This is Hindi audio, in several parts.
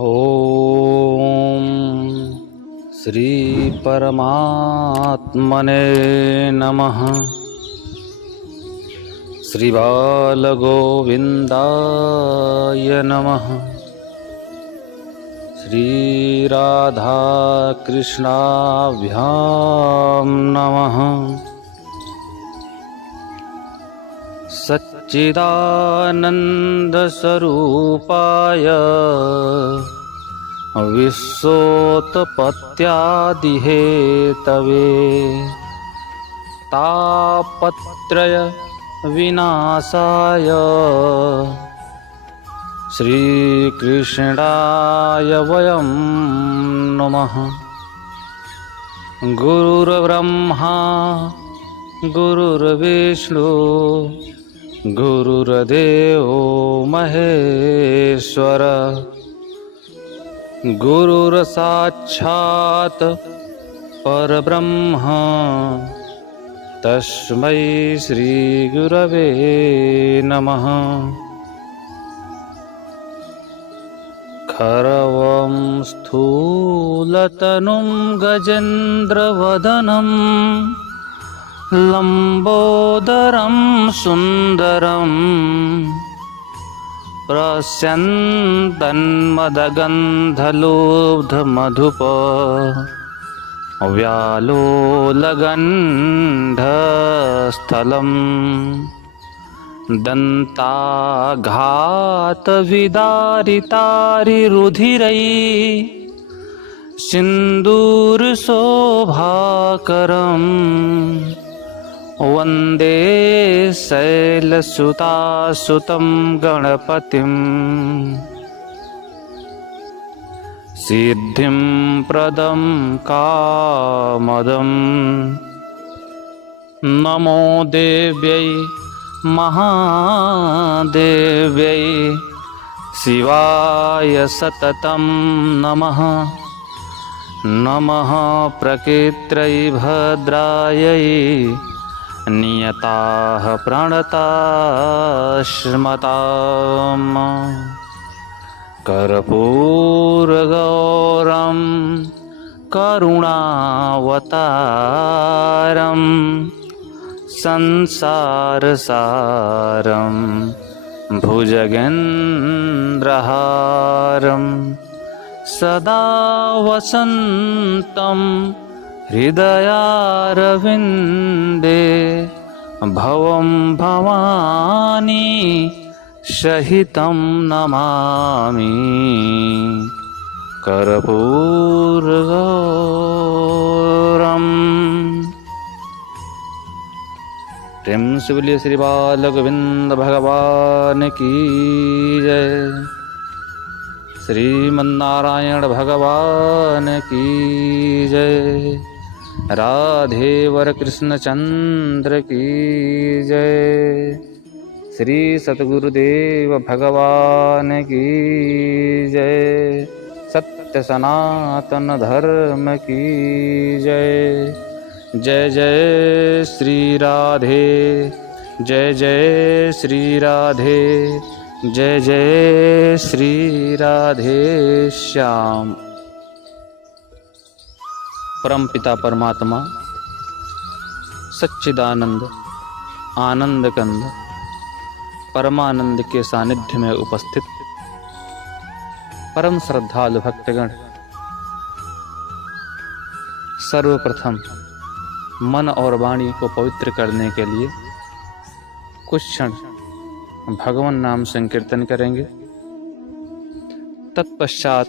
ओम श्री परमात्मने नमः। श्री बालगोविंदाय नमः। श्री राधा कृष्णाभ्यां नमः। सच्चिदानंद स्वरूपाय विश्वोत्पत्त्यादिहेतवे तापत्रय विनाशाय श्रीकृष्णाय वयं नमः। गुरुर्ब्रह्मा गुरुर्विष्णु गुरुर्देवो महेश्वर गुरुर्साक्षात् परब्रह्म तस्मै श्री गुरवे नमः। खरवं स्थूलतनुं गजेन्द्रवदनं लंबोदरं सुंदरं प्रस्यन्तन्मदगन्धलुब्धमधुप व्यालोलगण्डस्थलं दन्ताघातविदारितारिरुधिरै सिन्दूरशोभाकरम् वन्दे शैलसुतासुतं गणपतिं सिद्धिं प्रदं कामदं। नमो देव्यै महादेव्यै शिवाय सततं नमः। नमः प्रकृत्यै भद्रायै नियताः प्रणतास्मताम्। कर्पूरगौरं करुणावतारं संसारसारं भुजगेन्द्रहारं सदा वसन्तं हृदयारविन्दे भवं भवानी सहितं नमामि। कर्पूरगौरम्। प्रेम से बोलिए श्री बाल गोविंद भगवान की जय। श्रीमन्नारायण भगवान की जय। राधे वर कृष्ण चंद्र की जय। श्री सतगुरुदेव भगवान की जय। सत्य सनातन धर्म की जय। जय जय श्री राधे, जय जय श्री राधे, जय जय श्री राधे श्याम। परमपिता परमात्मा सच्चिदानंद आनंद कंद परमानंद के सानिध्य में उपस्थित परम श्रद्धालु भक्तगण, सर्वप्रथम मन और वाणी को पवित्र करने के लिए कुछ क्षण भगवान नाम संकीर्तन करेंगे। तत्पश्चात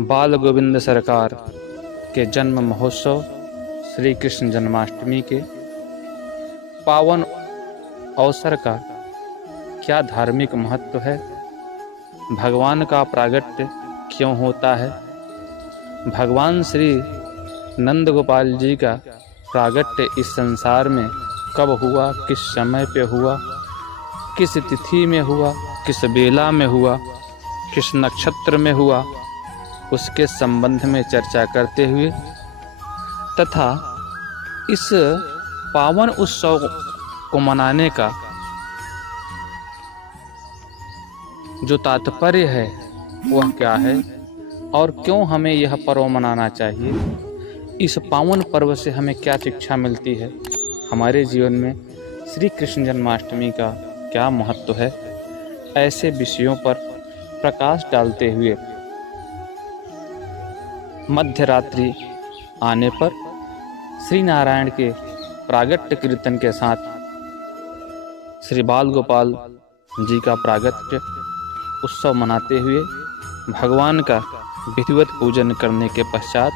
बाल गोविंद सरकार के जन्म महोत्सव श्री कृष्ण जन्माष्टमी के पावन अवसर का क्या धार्मिक महत्व है, भगवान का प्रागट्य क्यों होता है, भगवान श्री नंद गोपाल जी का प्रागट्य इस संसार में कब हुआ, किस समय पे हुआ, किस तिथि में हुआ, किस बेला में हुआ, किस नक्षत्र में हुआ, उसके संबंध में चर्चा करते हुए तथा इस पावन उत्सव को मनाने का जो तात्पर्य है वह क्या है और क्यों हमें यह पर्व मनाना चाहिए, इस पावन पर्व से हमें क्या शिक्षा मिलती है, हमारे जीवन में श्री कृष्ण जन्माष्टमी का क्या महत्व है, ऐसे विषयों पर प्रकाश डालते हुए मध्य रात्रि आने पर श्री नारायण के प्रागट्य कीर्तन के साथ श्री बाल गोपाल जी का प्रागट्य उत्सव मनाते हुए भगवान का विधिवत पूजन करने के पश्चात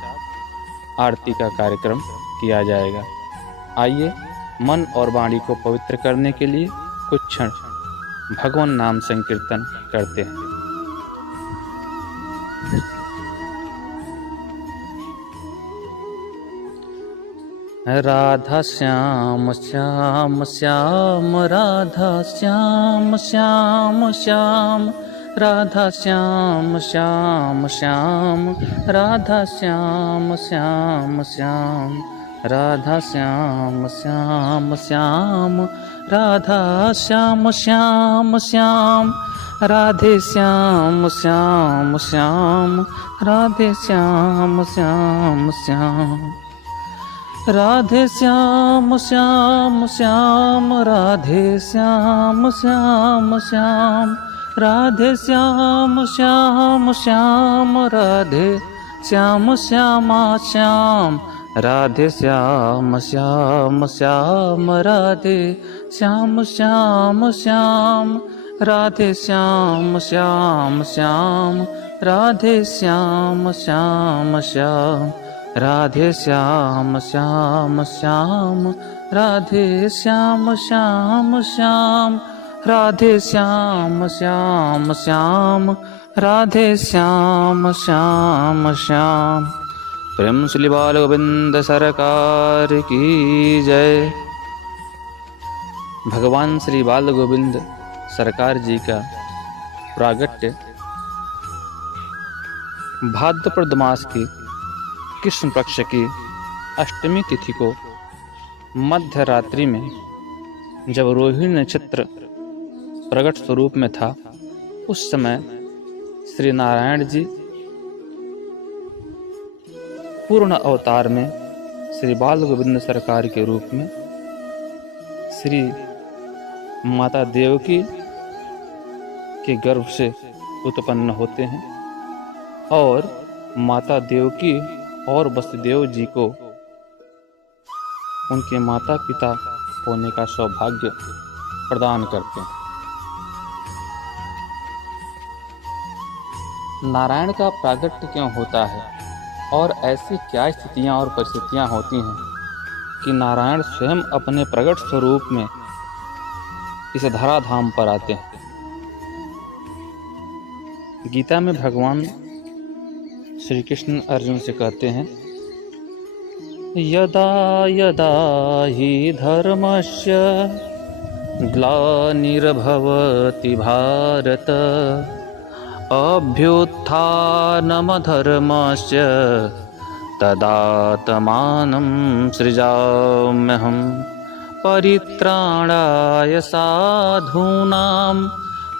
आरती का कार्यक्रम किया जाएगा। आइए मन और वाणी को पवित्र करने के लिए कुछ क्षण भगवान नाम संकीर्तन करते हैं। राधा श्याम श्याम श्याम राधा श्याम श्याम श्याम राधा श्याम श्याम श्याम राधा श्याम श्याम श्याम राधा श्याम श्याम श्याम राधा श्याम श्याम श्याम राधे श्याम श्याम श्याम राधे श्याम श्याम श्याम राधे श्याम श्याम श्याम राधे श्याम श्याम श्याम राधे श्याम श्याम श्याम राधे श्याम श्यामा श्याम राधे श्याम श्याम श्याम राधे श्याम श्याम श्याम राधे श्याम श्याम श्याम राधे श्याम श्याम श्याम राधे श्याम श्याम श्याम राधे श्याम श्याम श्याम राधे श्याम श्याम श्याम राधे श्याम श्याम श्याम। प्रेम श्री बाल गोविंद सरकार की जय। भगवान श्री बाल गोविंद सरकार जी का प्रागट्य भाद्रपद मास की कृष्ण पक्ष की अष्टमी तिथि को मध्य रात्रि में जब रोहिणी नक्षत्र प्रकट स्वरूप में था, उस समय श्री नारायण जी पूर्ण अवतार में श्री बाल गोविंद सरकार के रूप में श्री माता देवकी के गर्भ से उत्पन्न होते हैं और माता देवकी और वसुदेव जी को उनके माता पिता होने का सौभाग्य प्रदान करते हैं। नारायण का प्रागट्य क्यों होता है और ऐसी क्या स्थितियां और परिस्थितियां होती हैं कि नारायण स्वयं अपने प्रकट स्वरूप में इस धराधाम पर आते हैं। गीता में भगवान श्री कृष्ण अर्जुन से कहते हैं, यदा यदा हि धर्मस्य ग्लानिर्भवति भारत अभ्युत्थानमधर्मस्य तदात्मानं सृजाम्यहं परित्राणाय साधूनां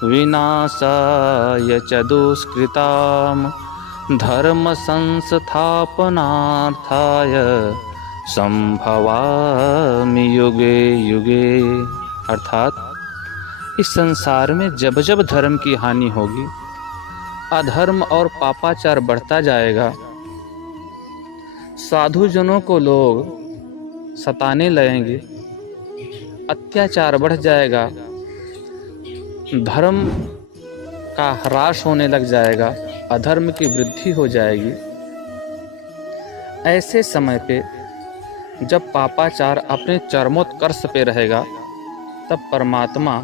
विनाशाय च दुष्कृतां धर्म संस्थापनार्थाय संभवामि युगे युगे। अर्थात इस संसार में जब जब धर्म की हानि होगी, अधर्म और पापाचार बढ़ता जाएगा, साधु जनों को लोग सताने लगेंगे, अत्याचार बढ़ जाएगा, धर्म का ह्रास होने लग जाएगा, अधर्म की वृद्धि हो जाएगी। ऐसे समय पे जब पापाचार अपने चरमोत्कर्ष पे रहेगा, तब परमात्मा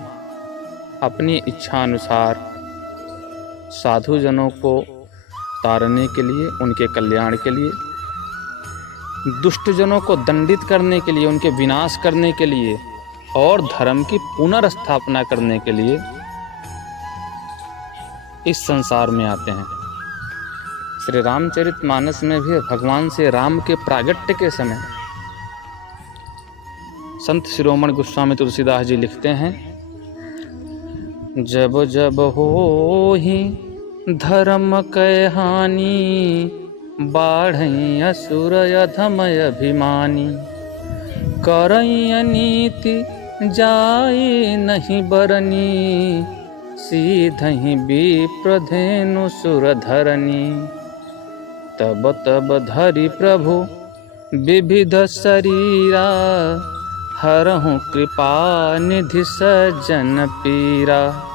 अपनी इच्छानुसार साधु जनों को तारने के लिए, उनके कल्याण के लिए, दुष्ट जनों को दंडित करने के लिए, उनके विनाश करने के लिए और धर्म की पुनर्स्थापना करने के लिए इस संसार में आते हैं। श्री रामचरितमानस में भी भगवान से राम के प्रागट्य के समय संत शिरोमणि गोस्वामी तुलसीदास जी लिखते हैं, जब जब होहि धर्म कै हानि, बाढ़ई असुर अधम अभिमानी। करई अनीति जाए नहीं बरनी, सीधहि विप्र धेनु सुर धरनी। तब तब धरि प्रभु विविध शरीरा, हरहु कृपा निधि सज्जन पीरा।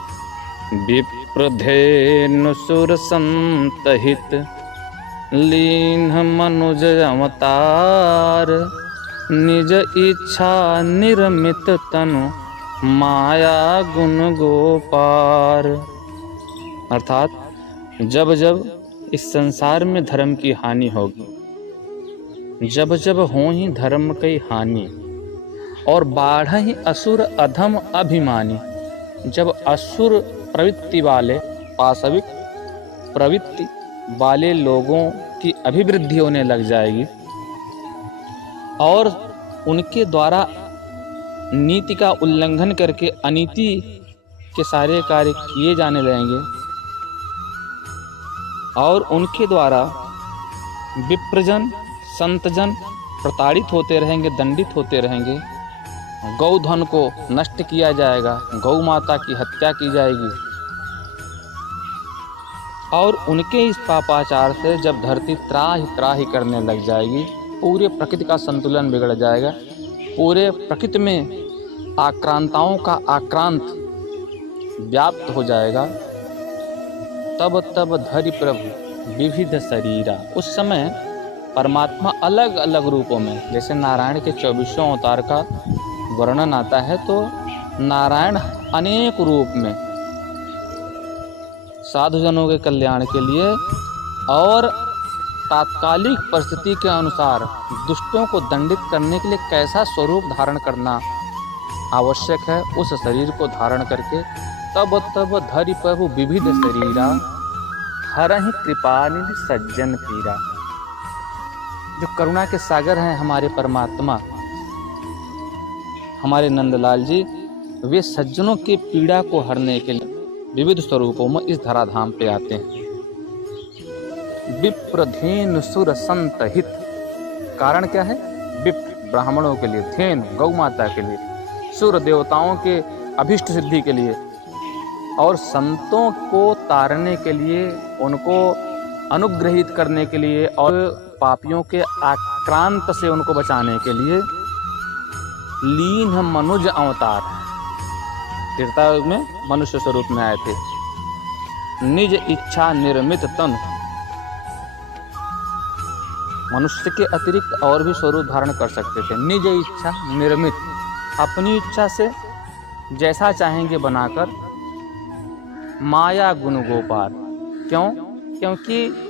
विप्रधेनु सुर संतहित, लीन्ह मनुज अवतार। निज इच्छा निर्मित तनु, माया गुण गोपार। अर्थात जब जब इस संसार में धर्म की हानि होगी, जब जब हो ही धर्म की हानि, और बाढ़हि असुर अधम अभिमानी। जब असुर प्रवृत्ति वाले, पाशविक प्रवृत्ति वाले लोगों की अभिवृद्धि होने लग जाएगी और उनके द्वारा नीति का उल्लंघन करके अनीति के सारे कार्य किए जाने लगेंगे और उनके द्वारा विप्रजन, संतजन प्रताड़ित होते रहेंगे, दंडित होते रहेंगे। गौधन को नष्ट किया जाएगा, गौ माता की हत्या की जाएगी और उनके इस पापाचार से जब धरती त्राहि त्राहि करने लग जाएगी, पूरे प्रकृति का संतुलन बिगड़ जाएगा, पूरे प्रकृति में आक्रांताओं का आक्रांत व्याप्त हो जाएगा। तब तब धरि प्रभु विविध शरीरा। उस समय परमात्मा अलग अलग रूपों में, जैसे नारायण के 24 अवतार का वर्णन आता है, तो नारायण अनेक रूप में साधुजनों के कल्याण के लिए और तात्कालिक परिस्थिति के अनुसार दुष्टों को दंडित करने के लिए कैसा स्वरूप धारण करना आवश्यक है, उस शरीर को धारण करके तब तब धरि प्रभु विविध शरीरा, हरहि कृपानिधि सज्जन पीरा। जो करुणा के सागर हैं हमारे परमात्मा, हमारे नंदलाल जी, वे सज्जनों के पीड़ा को हरने के लिए विविध स्वरूपों में इस धराधाम पे आते हैं। विप्रधेनु सुर संत हित। कारण क्या है? विप्र ब्राह्मणों के लिए, धेनु गौ माता के लिए, सुर देवताओं के अभिष्ट सिद्धि के लिए और संतों को तारने के लिए, उनको अनुग्रहित करने के लिए और पापियों के आक्रांत से उनको बचाने के लिए लीन मनुज अवतार, त्रेतायुग में मनुष्य स्वरूप में आए थे। निज इच्छा निर्मित तनु, मनुष्य के अतिरिक्त और भी स्वरूप धारण कर सकते थे। निज इच्छा निर्मित, अपनी इच्छा से जैसा चाहेंगे बनाकर। माया गुण गोपाल। क्यों? क्योंकि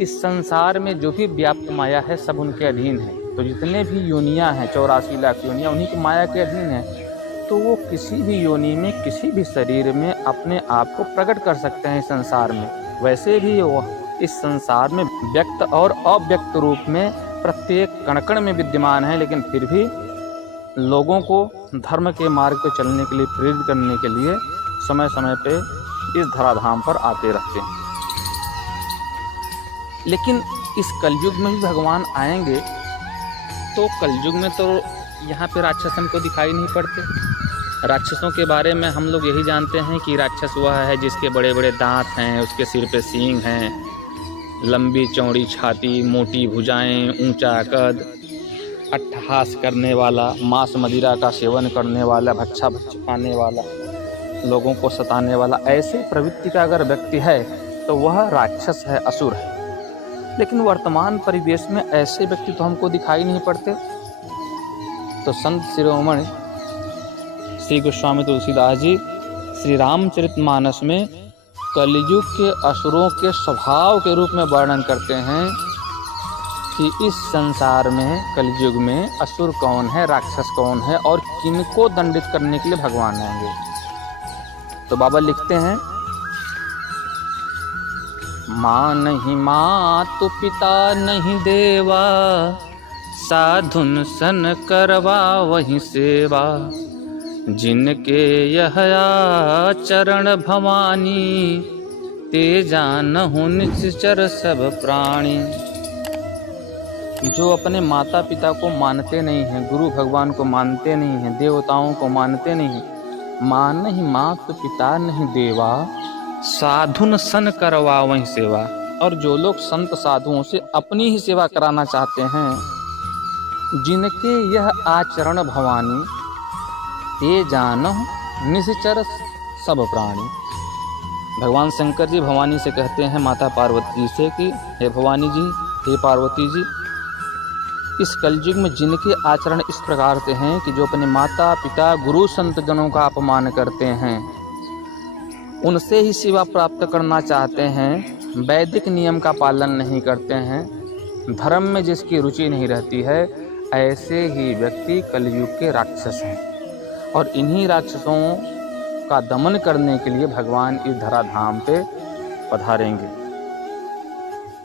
इस संसार में जो भी व्याप्त माया है सब उनके अधीन है। तो जितने भी योनियां हैं, 84 लाख योनियां, उन्हीं की माया के अधीन है। तो वो किसी भी योनि में, किसी भी शरीर में अपने आप को प्रकट कर सकते हैं संसार में। वैसे भी वो इस संसार में व्यक्त और अव्यक्त रूप में प्रत्येक कण-कण में विद्यमान है, लेकिन फिर भी लोगों को धर्म के मार्ग पर चलने के लिए, प्रेरित करने के लिए समय समय पे इस धराधाम पर आते रहते हैं। लेकिन इस कलयुग में भी भगवान आएंगे तो कलयुग में तो यहाँ पे राक्षस हमको दिखाई नहीं पड़ते। राक्षसों के बारे में हम लोग यही जानते हैं कि राक्षस वह है जिसके बड़े बड़े दांत हैं, उसके सिर पे सींग हैं, लंबी चौड़ी छाती, मोटी भुजाएं, ऊंचा कद, अट्टहास करने वाला, मांस मदिरा का सेवन करने वाला, भच्छा खाने वाला, लोगों को सताने वाला। ऐसे प्रवृत्ति का अगर व्यक्ति है तो वह राक्षस है, असुर है। लेकिन वर्तमान परिवेश में ऐसे व्यक्ति तो हमको दिखाई नहीं पड़ते। तो संत शिरोमणि श्री गोस्वामी तुलसीदास जी श्री रामचरितमानस में कलयुग के असुरों के स्वभाव के रूप में वर्णन करते हैं कि इस संसार में, कलयुग में असुर कौन है, राक्षस कौन है और किनको दंडित करने के लिए भगवान आएंगे। तो बाबा लिखते हैं, माँ नहीं मातु पिता नहीं देवा, साधुन सन करवा वही सेवा। जिनके यह आचरण भवानी, ते जानहु निश्चर सब प्राणी। जो अपने माता पिता को मानते नहीं हैं, गुरु भगवान को मानते नहीं हैं, देवताओं को मानते नहीं हैं, मान ही मात पिता नहीं देवा, साधुन सन करवा वहीं सेवा। और जो लोग संत साधुओं से अपनी ही सेवा कराना चाहते हैं, जिनके यह आचरण भवानी, ते जानहु निश्चर सब प्राणी। भगवान शंकर जी भवानी से कहते हैं माता पार्वती जी से कि हे भवानी जी, हे पार्वती जी, इस कलयुग में जिनके आचरण इस प्रकार से हैं कि जो अपने माता पिता गुरु संत जनों का अपमान करते हैं, उनसे ही सेवा प्राप्त करना चाहते हैं, वैदिक नियम का पालन नहीं करते हैं, धर्म में जिसकी रुचि नहीं रहती है, ऐसे ही व्यक्ति कलयुग के राक्षस हैं। और इन्हीं राक्षसों का दमन करने के लिए भगवान इस धराधाम पे पधारेंगे।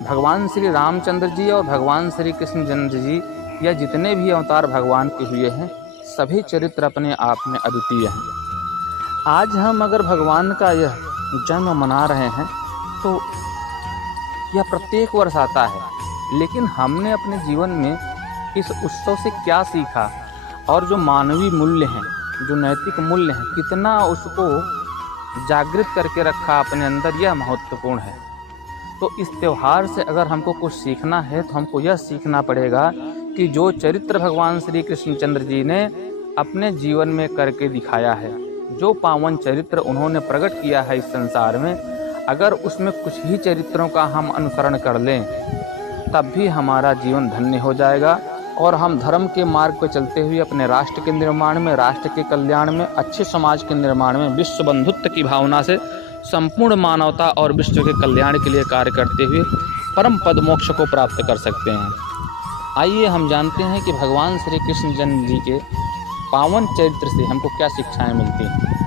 भगवान श्री रामचंद्र जी और भगवान श्री कृष्णचंद्र जी या जितने भी अवतार भगवान के हुए हैं, सभी चरित्र अपने आप में अद्वितीय हैं। आज हम अगर भगवान का यह जन्म मना रहे हैं तो यह प्रत्येक वर्ष आता है, लेकिन हमने अपने जीवन में इस उत्सव से क्या सीखा और जो मानवीय मूल्य हैं, जो नैतिक मूल्य हैं, कितना उसको जागृत करके रखा अपने अंदर, यह महत्वपूर्ण है। तो इस त्यौहार से अगर हमको कुछ सीखना है तो हमको यह सीखना पड़ेगा कि जो चरित्र भगवान श्री कृष्णचंद्र जी ने अपने जीवन में करके दिखाया है, जो पावन चरित्र उन्होंने प्रकट किया है इस संसार में, अगर उसमें कुछ ही चरित्रों का हम अनुसरण कर लें, तब भी हमारा जीवन धन्य हो जाएगा और हम धर्म के मार्ग पर चलते हुए अपने राष्ट्र के निर्माण में, राष्ट्र के कल्याण में, अच्छे समाज के निर्माण में, विश्व बंधुत्व की भावना से संपूर्ण मानवता और विश्व के कल्याण के लिए कार्य करते हुए परम पद मोक्ष को प्राप्त कर सकते हैं। आइए हम जानते हैं कि भगवान श्री कृष्णचंद्र जी के पावन चरित्र से हमको क्या शिक्षाएं मिलती हैं।